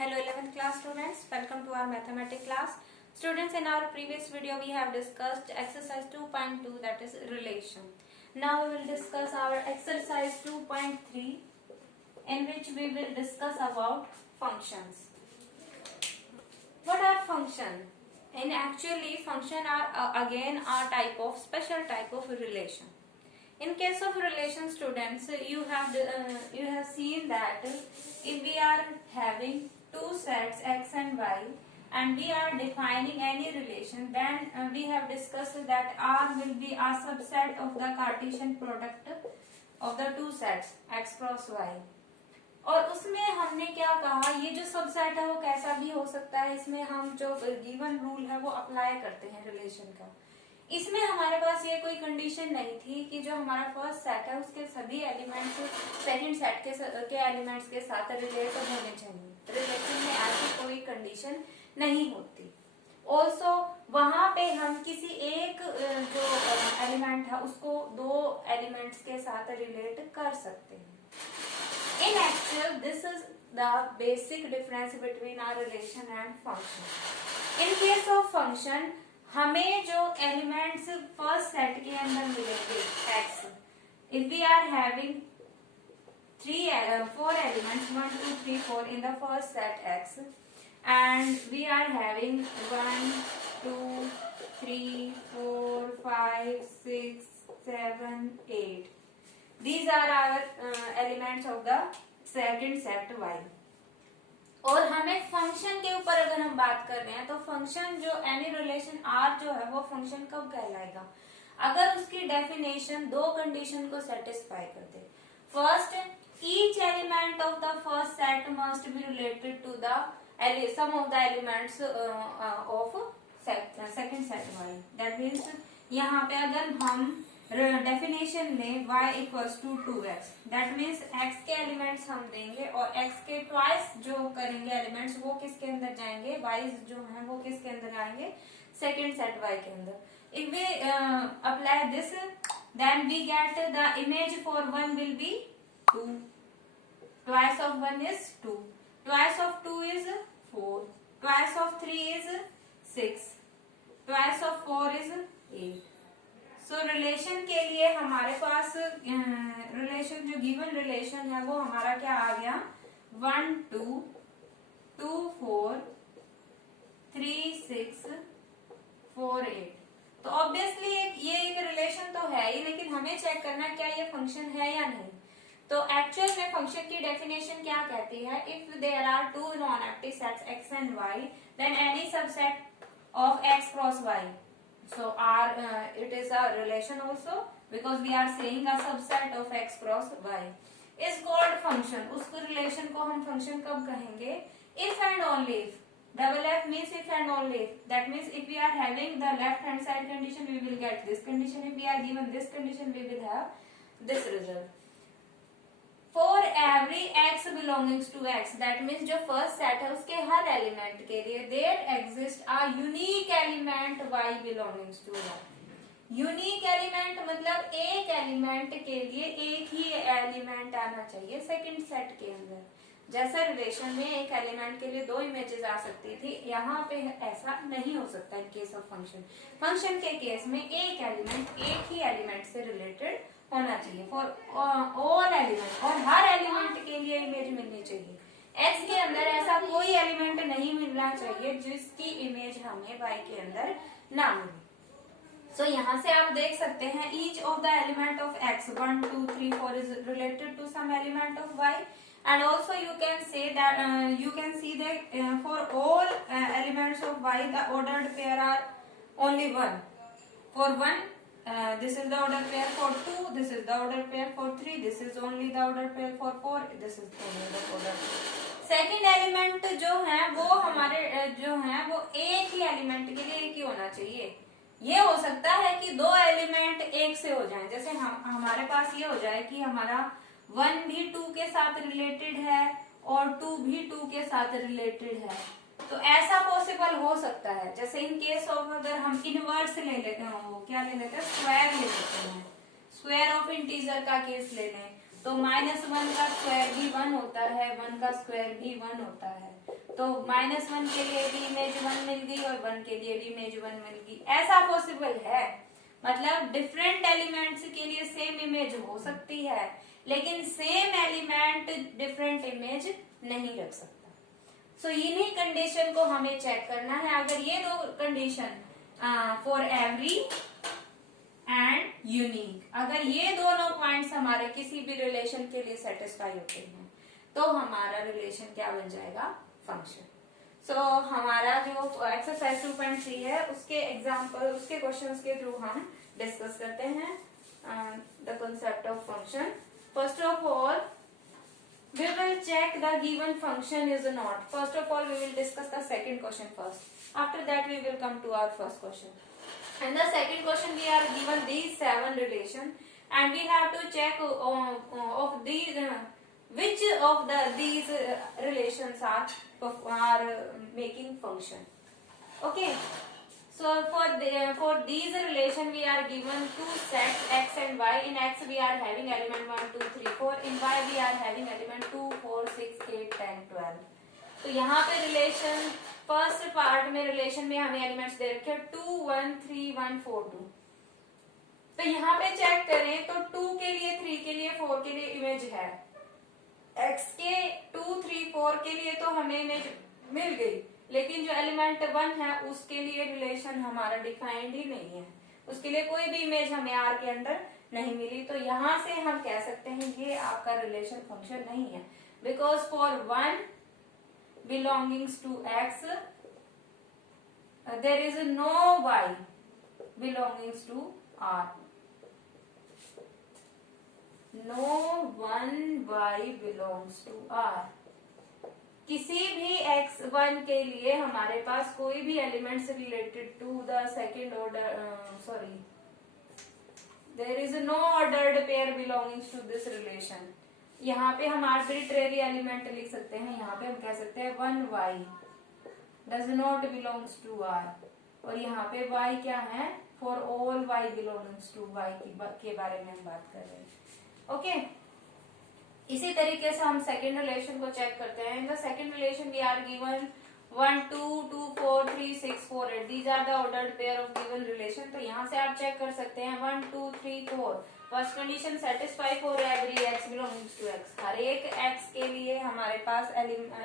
Hello 11th class students, welcome to our mathematics class. Students, in our previous video we have discussed exercise 2.2, that is relation. Now we will discuss our exercise 2.3, in which we will discuss about functions. What are functions? And actually function are again a special type of relation. In case of relation, students, you have seen that if we are having two sets x and y and we are defining any relation, then we have discussed that R will be a subset of the Cartesian product of the two sets x cross y. और उसमें हमने क्या कहा, ये जो subset है वो कैसा भी हो सकता है. इसमें हम जो गिवन रूल है वो अप्लाई करते हैं रिलेशन का. इसमें हमारे पास ये कोई कंडीशन नहीं थी कि जो हमारा फर्स्ट सेट है उसके सभी एलिमेंट्स सेकंड सेट के एलिमेंट्स के साथ रिलेटेड होने चाहिए. रिलेशन में ऐसी कोई कंडीशन नहीं होती. ऑल्सो वहां पे हम किसी एक जो एलिमेंट है उसको दो एलिमेंट्स के साथ रिलेट कर सकते हैं. In actual, this is the basic difference between our relation and function. In case of function, हमें जो एलिमेंट्स फर्स्ट सेट के अंदर मिलेंगे x. If we are having 4 elements 1, 2, 3, 4 in the first set x, and we are having 1, 2, 3, 4, 5, 6, 7, 8. These are our elements of the second set y. और हमें function के ऊपर अगर हम बात कर रहे हैं तो फंक्शन जो एनी रिलेशन r जो है वो फंक्शन कब कहलाएगा, अगर उसकी डेफिनेशन दो कंडीशन को सेटिस्फाई कर दे. First, each element of the first set must be related to the sum of the elements of second set y. That means यहाँ पे अगर हम डेफिनेशन में y equals to 2x, that means x के elements हम देंगे और x के ट्वाइस जो करेंगे एलिमेंट्स वो किसके अंदर जाएंगे, y जो है वो किसके अंदर आएंगे, सेकेंड सेट y के अंदर. If we apply this then we get the image for 1 will be 2. Twice of 1 is 2, twice of 2 is 4, twice of 3 is 6, twice of 4 is 8. So relation के लिए हमारे पास रिलेशन जो गिवन रिलेशन है वो हमारा क्या आ गया, 1 2 2 4 3 6 4 8. तो ऑब्वियसली ये एक रिलेशन तो है ही, लेकिन हमें चेक करना क्या ये फंक्शन है या नहीं. तो एक्चुअल में फंक्शन की डेफिनेशन क्या कहती है, if there are two non empty sets x and y, then any subset of x cross y. So it is a relation also because we are saying a subset of x cross y is called function. उस relation को हम function कब कहेंगे, if and only if. Double F means if and only if. That means if we are having the left hand side condition we will get this condition. If we are given this condition we will have this result. For every x belongs to x, that means जो first set है उसके हर element के लिए there exists a unique element y belongs to y. Unique element मतलब एक element के लिए एक ही एलिमेंट आना चाहिए सेकंड सेट के अंदर. जैसा रिलेशन में एक एलिमेंट के लिए दो इमेजेस आ सकती थी, यहाँ पे ऐसा नहीं हो सकता in case of function. Function के केस में एक एलिमेंट एक ही एलिमेंट से रिलेटेड होना चाहिए फॉर ऑल एलिमेंट, और हर एलिमेंट के लिए इमेज मिलनी चाहिए. x के अंदर ऐसा कोई एलिमेंट नहीं मिलना चाहिए जिसकी इमेज हमें y के अंदर ना मिले. सो यहाँ से आप देख सकते हैं each of the element of x 1 2 3 4 is related to some element of y, and also you can say that you can see that for all elements of y the ordered pair are only 1. For 1 this is the order pair, for 2 this is the order pair, for 3 this is only the order pair, for 4 this is only the order pair. Second element जो है वो हमारे जो है वो एक ही element के लिए एक ही होना चाहिए. ये हो सकता है कि दो एलिमेंट एक से हो जाएं, जैसे हमारे पास ये हो जाए कि हमारा 1 भी 2 के साथ रिलेटेड है और 2 भी 2 के साथ रिलेटेड है. तो ऐसा पॉसिबल हो सकता है. जैसे इन केस ऑफ अगर हम इनवर्स ले लेते हैं, क्या ले लेते हैं, स्क्वायर ले लेते हैं, स्क्वायर ऑफ इंटीजर का केस ले लें, तो -1 का स्क्वायर भी 1 होता है, 1 का स्क्वायर भी 1 होता है। तो -1 के लिए भी इमेज 1 मिल गई और 1 के लिए भी इमेज 1 मिल गई। ऐसा पॉसिबल है, मतलब डिफरेंट एलिमेंट्स के लिए सेम इमेज हो सकती है, लेकिन सेम एलिमेंट डिफरेंट इमेज नहीं रख सकता। सो इन्हीं कंडीशन को हमें चेक करना है। अगर ये दो condition for every and unique, अगर ये दोनों पॉइंट्स हमारे किसी भी रिलेशन के लिए सेटिस्फाई होते हैं तो हमारा रिलेशन क्या बन जाएगा, फंक्शन। सो हमारा जो एक्सरसाइज 2.3 है उसके एग्जांपल, उसके क्वेश्चंस के थ्रू हम डिस्कस करते हैं the concept of function. First of all we will check the given function is not. First of all we will discuss the second question first. After that we will come to our first question. In the second question we are given these 7 relations and we have to check of these which of these relations are making function. Okay, so for these relation we are given two sets x and y. In x we are having element 1 2 3 4, in y we are having element 2 4 6 8 10 12. तो यहाँ पे relation first part में relation में हमें elements they रखे 2 1 3 1 4 2। तो यहाँ पे चेक करें तो 2 के लिए 3 के लिए 4 के लिए इमेज है, x के 2 3 4 के लिए तो हमें इमेज मिल गई, लेकिन जो एलिमेंट 1 है उसके लिए रिलेशन हमारा डिफाइंड ही नहीं है, उसके लिए कोई भी इमेज हमें आर के अंदर नहीं मिली। तो यहां से हम कह सकते हैं ये आपका रिलेशन फंक्शन नहीं है, because for 1 belongings to x there is no y belongings to r, no 1y belongs to r। किसी भी x1 के लिए हमारे पास कोई भी elements related to the second order there is no ordered pair belongings to this relation. यहाँ पे हम आर्बिट्रेरी एलिमेंट लिख सकते हैं, यहाँ पे हम कह सकते हैं 1y does not belongs to r, और यहाँ पे y क्या है, for all y belongings to y के बारे में हम बात कर रहे हैं। ओके, इसी तरीके से हम सेकेंड रिलेशन को चेक करते हैं। In the second relation we are given 1 2 2 4 3 6 4 8, these are the ordered pair of given relation. तो यहाँ से आप चेक कर सकते हैं 1 2 3 4, first condition satisfy for every x belongings to x, हर एक x के लिए हमारे पास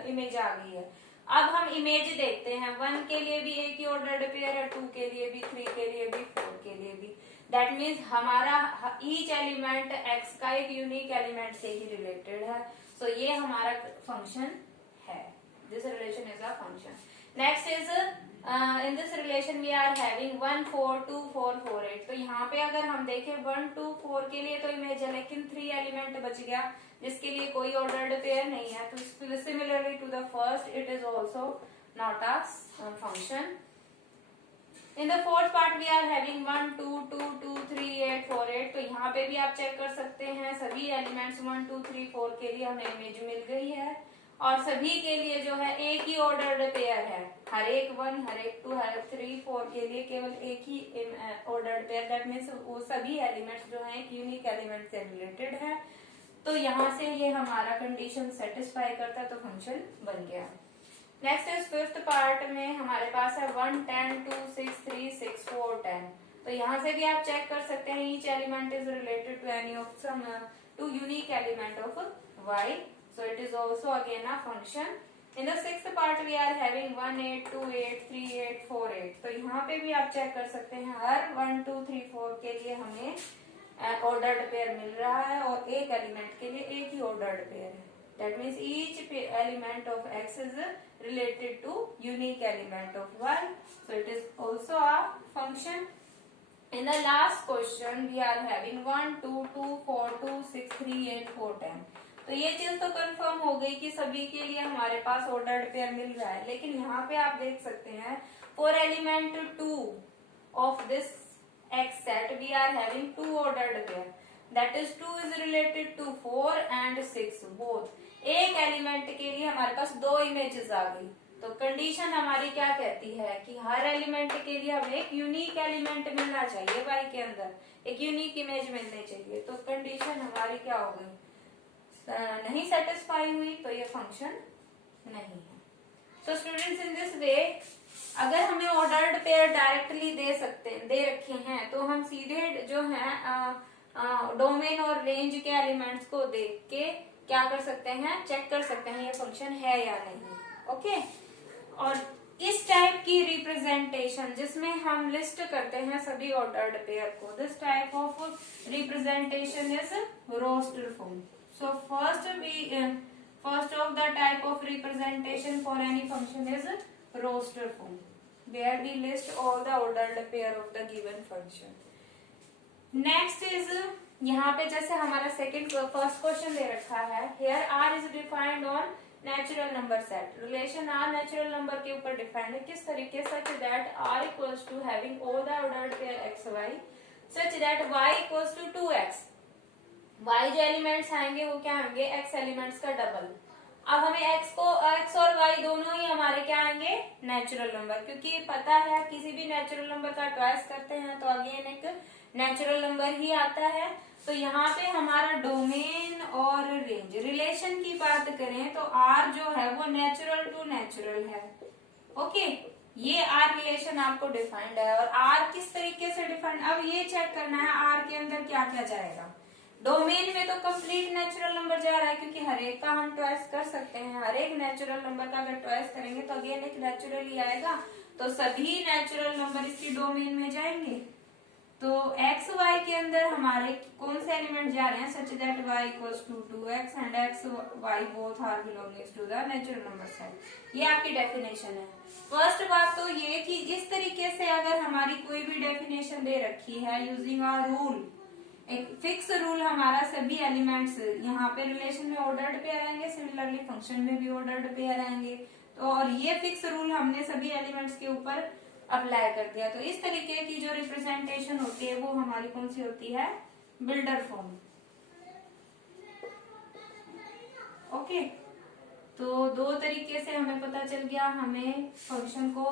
इमेज आ गई है। अब हम इमेज देखते हैं, 1 के लिए भी एक ही ऑर्डर्ड पेयर है, 2 के लिए भी, 3 के लिए भी, 4 के लिए भी। दैट मीन्स हमारा ईच एलिमेंट x का एक यूनिक एलिमेंट से ही रिलेटेड है। सो ये हमारा फंक्शन है, this relation is a function. Next is in this relation we are having 1 4 2 4 4 8। तो यहाँ पे अगर हम देखें 1 2 4 के लिए तो इमेज है, लेकिन 3 एलिमेंट बच गया जिसके लिए कोई ऑर्डर्ड पेयर नहीं है। तो similarly to the first it is also not a function. In the fourth part we are having 1 2 2 2 3 8 4 8। तो यहाँ पे भी आप चेक कर सकते हैं, सभी एलिमेंट्स 1 2 3 4 के लिए हमें इमेज मिल गई है, और सभी के लिए जो है एक ही ऑर्डर्ड पेयर है, हर एक 1 हर एक 2 हर एक 3 4 के लिए केवल एक he ordered pair. That means वो सभी एलिमेंट्स जो है एक यूनिक एलिमेंट से रिलेटेड है। तो यहाँ से ये हमारा कंडीशन सेटिस्फाई करता है, तो फंक्शन बन गया। नेक्स्ट इज फिफ्थ पार्ट में हमारे पास है 1 10 2 6 3 6 4 10। तो यहाँ से भी आप चेक कर सकते हैं each element is related to any of some to unique element of y, so it is also again a function. In the sixth part we are having 1 8 2 8 3 8 4 8। तो यहाँ पे भी आप चेक कर सकते हैं, हर 1 2 3 4 के लिए हमें ऑर्डर्ड पेयर मिल रहा है, और एक एलिमेंट के लिए एक ही ऑर्डर्ड पेयर है। That means each element of x is related to unique element of y, so it is also a function. In the last question we are having 1 2 2 4 2 6 3 8 4 10। तो ये चीज तो कंफर्म हो गई कि सभी के लिए हमारे पास ऑर्डर्ड पेयर मिल रहा है, लेकिन यहाँ पे आप देख सकते हैं for element 2 of this x set we are having 2 ordered pair, that is 2 is related to 4 and 6 both। एक एलिमेंट के लिए हमारे पास 2 इमेजेस आ गई। तो कंडीशन हमारी क्या कहती है कि हर एलिमेंट के लिए हमें एक यूनिक एलिमेंट मिलना चाहिए, y के अंदर एक यूनिक इमेज मिलनी चाहिए। तो कंडीशन हमारी क्या हो गई, नहीं सेटिस्फाई हुई तो ये फंक्शन नहीं है। So students, in this way अगर हमें ऑर्डर्ड पेयर डायरेक्टली दे रखे हैं तो हम सीधे जो है डोमेन और रेंज के एलिमेंट्स को देख के क्या कर सकते हैं, चेक कर सकते हैं ये फंक्शन है या नहीं। ओके, और इस टाइप की रिप्रेजेंटेशन जिसमें हम लिस्ट करते हैं सभी ऑर्डर्ड पेयर को, this type of representation is roster form. So first of the type of representation for any function is roster form, where we list all the ordered pair of the given function. Next is यहाँ पे जैसे हमारा first question दे रखा है, here R is defined on natural number set. Relation R natural number के ऊपर defined है, किस तरीके such that R equals to having all the ordered pair x y such that y equals to 2x. y जो elements आएंगे वो क्या आएंगे, x एलिमेंट्स का डबल। अब हमें x और y दोनों ही हमारे क्या आएंगे, नेचुरल नंबर, क्योंकि पता है किसी भी नेचुरल नंबर का ट्वाइस करते हैं तो अगेन एक नेचुरल नंबर ही आता है। तो यहाँ पे हमारा डोमेन और रेंज रिलेशन की बात करें तो r जो है वो नेचुरल टू नेचुरल है। ओके, ये r रिलेशन आपको डिफाइंड है। और r किस तरीके से डिफाइंड, अब ये चेक करना है r के अंदर क्या क्या जाएगा। डोमेन में तो कंप्लीट नेचुरल नंबर जा रहा है, क्योंकि हर एक का हम ट्वाइस कर सकते हैं। हर एक नेचुरल नंबर का अगर ट्वाइस करेंगे तो अगेन एक नेचुरल ही आएगा, तो सभी नेचुरल नंबर इसकी डोमेन में जाएंगे। तो एक्स वाई के अंदर हमारे कौन से एलिमेंट जा रहे हैं, such that y equals to 2x and x y both are belonging to the natural number set. ये आपकी डेफिनेशन है। फर्स्ट बात तो ये कि जिस तरीके से अगर हमारी कोई भी डेफिनेशन दे रखी है यूजिंग अ रूल, एक फिक्स रूल, हमारा सभी एलिमेंट्स यहाँ पे रिलेशन में ऑर्डर्ड पेयर आएंगे, सिमिलरली फंक्शन में भी ऑर्डर्ड पेयर आएंगे। तो और ये फिक्स रूल हमने सभी एलिमेंट्स के ऊपर अप्लाई कर दिया। तो इस तरीके की जो रिप्रेजेंटेशन होती है वो हमारी कौन सी होती है, बिल्डर फॉर्म। ओके, तो दो तरीके से हमें पता चल गया, हमें फंक्शन को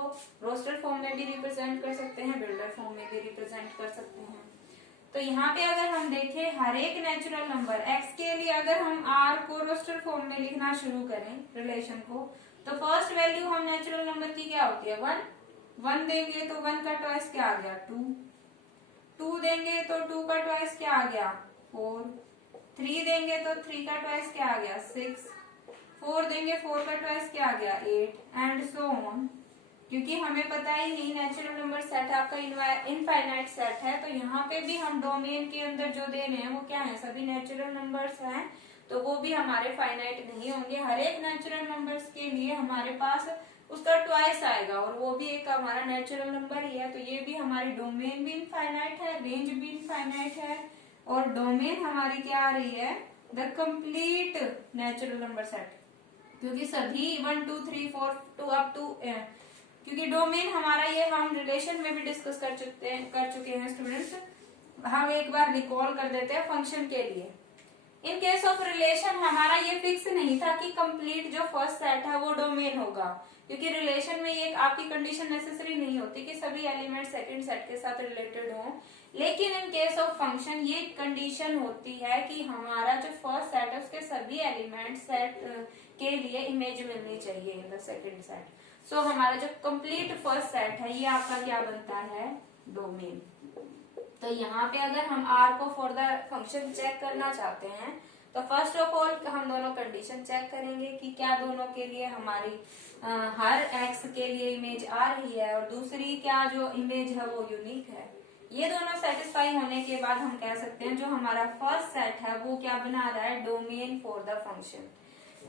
रोस्टर फॉर्म में भी रिप्रेजेंट कर सकते हैं, बिल्डर फॉर्म में भी रिप्रेजेंट कर सकते हैं। तो यहाँ पे अगर हम देखें हर एक नेचुरल नंबर x के लिए अगर हम r को रोस्टर फॉर्म में लिखना शुरू करें रिलेशन को, तो फर्स्ट वैल्यू हम नेचुरल नंबर की क्या होती है, 1 देंगे तो 1 का ट्वाइस क्या आ गया, 2 देंगे तो 2 का ट्वाइस क्या आ गया, 4 3 देंगे तो 3 का ट्वाइस क्या आ गया, 6 4 देंगे 4 का ट्वाइस क्या आ गया, 8 एंड सो ऑन। क्योंकि हमें पता ही नहीं नेचुरल नंबर सेट आपका इनफाइनाइट सेट है, तो यहाँ पे भी हम डोमेन के अंदर जो दे रहे हैं वो क्या है, सभी नेचुरल नंबर्स हैं, तो वो भी हमारे फाइनाइट नहीं होंगे। हर एक नेचुरल नंबर्स के लिए हमारे पास उसका ट्वाइस आएगा और वो भी एक हमारा नेचुरल नंबर ही है। तो ये भी हमारी डोमेन भी इनफाइनाइट है, रेंज भी इनफाइनाइट है, और डोमेन हमारी क्या आ रही है, the complete natural number set, क्योंकि सभी 1 2 3 4 2 अप टू, क्योंकि डोमेन हमारा ये हम रिलेशन में भी डिस्कस कर चुके हैं स्टूडेंट्स। हम एक बार रिकॉल कर देते हैं फंक्शन के लिए। इन केस ऑफ रिलेशन हमारा ये फिक्स नहीं था कि कंप्लीट जो फर्स्ट सेट है वो डोमेन होगा, क्योंकि रिलेशन में ये आपकी कंडीशन नेसेसरी नहीं होती कि सभी एलिमेंट सेकंड सेट के साथ रिलेटेड हों। लेकिन इन केस ऑफ फंक्शन ये कंडीशन होती है कि हमारा जो फर्स्ट सेट है उसके सभी एलिमेंट सेट के लिए इमेज मिलनी चाहिए इन द सेकंड सेट। सो हमारा जो कंप्लीट फर्स्ट सेट है ये आपका क्या बनता है, डोमेन। तो यहाँ पे अगर हम R को फॉर द फंक्शन चेक करना चाहते हैं तो फर्स्ट ऑफ ऑल हम दोनों कंडीशन चेक करेंगे कि क्या दोनों के लिए हमारी हर x के लिए इमेज आ रही है, और दूसरी क्या जो इमेज है वो यूनिक है। ये दोनों सेटिस्फाई होने के बाद हम कह सकते हैं जो हमारा फर्स्ट सेट है वो क्या बना रहा है, डोमेन फॉर द फंक्शन,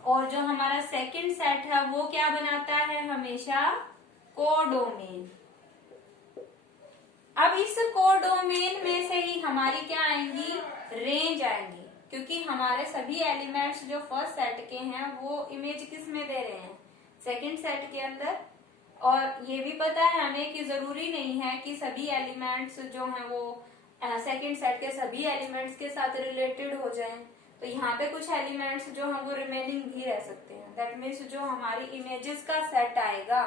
और जो हमारा सेकंड सेट है वो क्या बनाता है, हमेशा कोडोमेन। अब इस कोडोमेन में से ही हमारी क्या आएंगी, रेंज आएंगी, क्योंकि हमारे सभी एलिमेंट्स जो फर्स्ट सेट के हैं वो इमेज किस में दे रहे हैं, सेकंड सेट के अंदर। और ये भी पता है हमें कि जरूरी नहीं है कि सभी एलिमेंट्स जो हैं वो सेकंड सेट के सभी एलिमेंट्स के साथ रिलेटेड हो जाएं। तो यहाँ पे कुछ एलिमेंट्स जो हैं वो रिमेनिंग भी रह सकते हैं। दैट मीन्स जो हमारी इमेजेस का सेट आएगा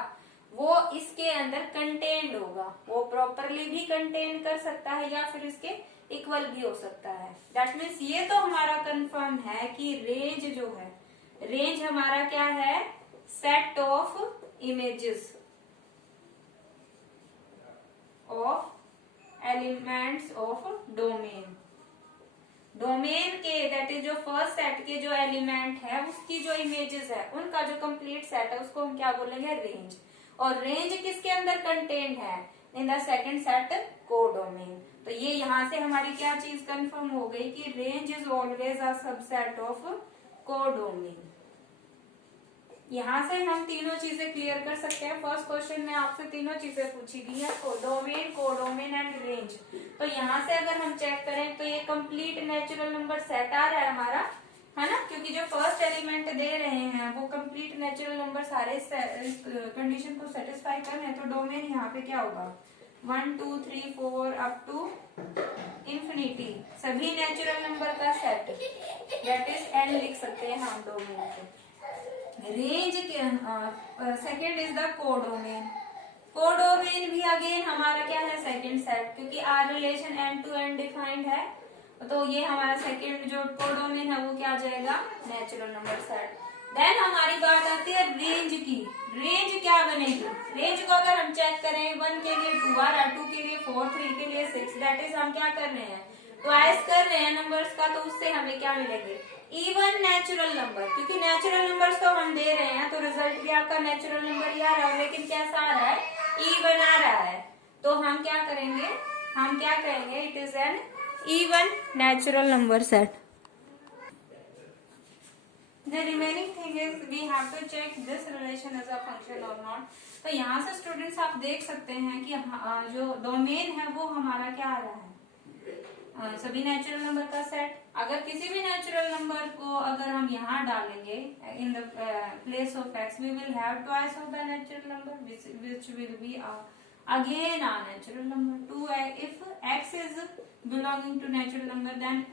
वो इसके अंदर कंटेन्ड होगा, वो प्रॉपरली भी कंटेन कर सकता है या फिर इसके इक्वल भी हो सकता है। दैट मीन्स ये तो हमारा कंफर्म है कि रेंज जो है, रेंज हमारा क्या है, set of images of elements of domain. Domain के दैट इज जो फर्स्ट सेट के जो एलिमेंट है उसकी जो इमेजेस है उनका जो कंप्लीट सेट है उसको हम क्या बोलेंगे, रेंज। और रेंज किसके अंदर कंटेंट है, in the second set codomain. तो ये यहाँ से हमारी क्या चीज कंफर्म हो गई कि range is always a subset of codomain. यहाँ से हम तीनों चीजें क्लियर कर सकते हैं। फर्स्ट क्वेश्चन में आपसे तीनों चीजें पूछी गई है, डोमेन, कोडोमेन एंड रेंज। तो यहाँ से अगर हम चेक करें तो ये कंप्लीट नेचुरल नंबर सेट आ रहा है हमारा, है ना, क्योंकि जो फर्स्ट एलिमेंट दे रहे हैं वो कंप्लीट नेचुरल नंबर सारे इस कंडीशन को सेटिस्फाई कर रहे हैं। तो डोमेन यहाँ पे क्या होगा, 1 2 3 4 अप टू इंफिनिटी, सभी नेचुरल नंबर का सेट, दैट इज एन लिख सकते हैं हम डोमेन को। रेंज के second is the codomain. Codomain भी अगेन हमारा क्या है, सेकेंड सेट, क्योंकि R relation end to end defined है, तो ये हमारा सेकेंड जो कोडोमेन है वो क्या आ जाएगा, नेचुरल नंबर सेट। देन हमारी बात आती है रेंज की। रेंज क्या बनेगी, रेंज को अगर हम चेक करें 1 के लिए 2 आ रहा है, 2 के लिए 4, 3 के लिए 6, दैट इज हम क्या कर रहे हैं, ट्वाइस कर रहे हैं नंबर्स का, तो उससे हमें क्या मिलेंगे, इवन नेचुरल नंबर। क्योंकि नेचुरल नंबर्स तो हम दे रहे हैं तो रिजल्ट भी आपका नेचुरल नंबर ही आ रहा है, लेकिन कैसा आ रहा है, इवन आ रहा है। तो हम क्या करेंगे, हम क्या कहेंगे, it is an even natural number set. The remaining thing is we have to check this relation as a function or not। तो यहाँ से स्टूडेंट्स आप देख सकते हैं कि जो डोमेन है वो हमारा क्या आ रहा है, सभी नेचुरल नंबर का सेट। अगर किसी भी नेचुरल नंबर को अगर हम यहाँ डालेंगे in the place of X, we will have twice of the natural number which will be again a natural number। 2 if x is belonging to natural number then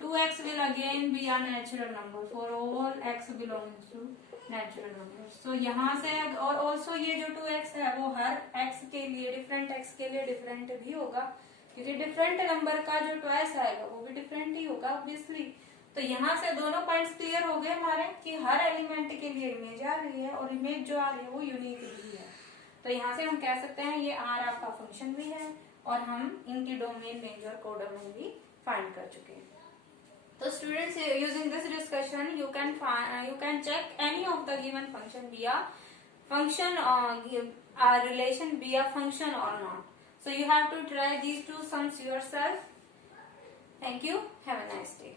2x will again be a natural number for all x belongs to natural number। so यहाँ से और also ये जो 2x है वो हर x के लिए, different x के लिए डिफरेंट भी होगा, क्योंकि डिफरेंट नंबर का जो ट्वाइस आएगा वो भी डिफरेंट ही होगा ऑब्वियसली। तो यहाँ से दोनों पॉइंट्स क्लियर हो गए हमारे कि हर एलिमेंट के लिए इमेज आ रही है और इमेज जो आ रही है वो यूनिक भी है। तो यहाँ से हम कह सकते हैं ये आर आपका फंक्शन भी है और हम इनकी डोमेन, रेंज और कोडोमेन भी फाइंड कर चुके हैं। तो students, using this discussion you can check any of the given function via function or relation via function or not। so you have to try these two sums yourself। thank you, have a nice day।